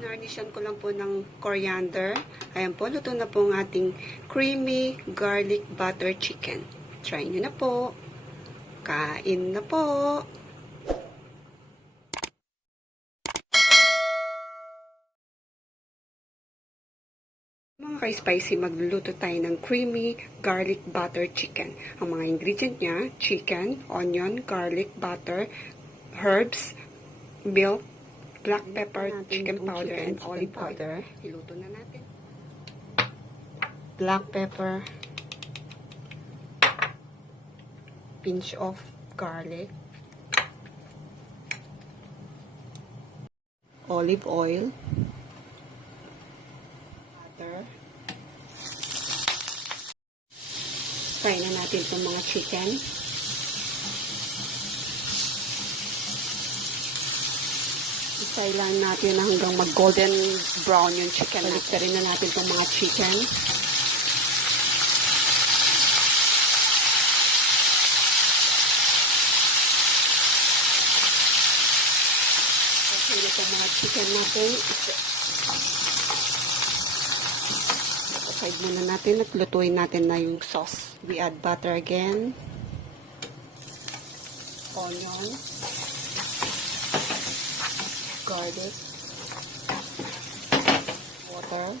Ginarnishan ko lang po ng coriander. Ayan po, luto na po ang ating creamy garlic butter chicken. Try nyo na po. Kain na po. Mga ka-spicy, magluluto tayo ng creamy garlic butter chicken. Ang mga ingredient niya, chicken, onion, garlic, butter, herbs, milk, black pepper, chicken powder, and olive powder. Iluto na natin. Black pepper, pinch of garlic, olive oil, butter. Fry na natin itong mga chicken. Fry lang natin hanggang mag-golden brown yung chicken. Baliktarin na natin itong mga chicken. Okay na itong mga chicken natin. Side muna natin at lutuin natin na yung sauce. We add butter again. Onion. Garlic, water,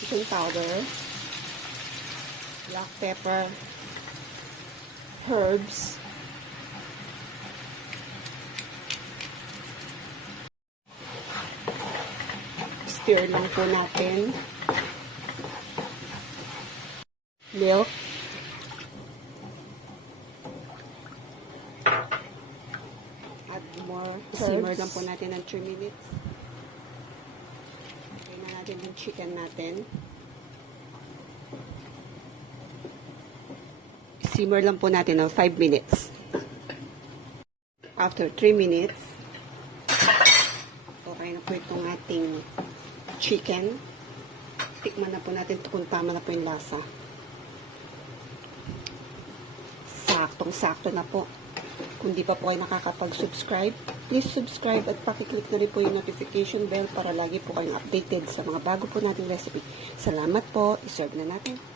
chicken powder, black pepper, herbs, stir lang po natin, milk, more. Simmer lang po natin ng 3 minutes. Lagay na natin yung chicken natin. Simmer lang po natin ng 5 minutes. After 3 minutes, okay na po itong ating chicken. Tikman na po natin kung tama na po yung lasa. Saktong-sakto na po. Kung di pa po kayo nakakapag-subscribe, please subscribe at pakiclick na rin po yung notification bell para lagi po kayong updated sa mga bago po nating recipe. Salamat po. I-serve na natin.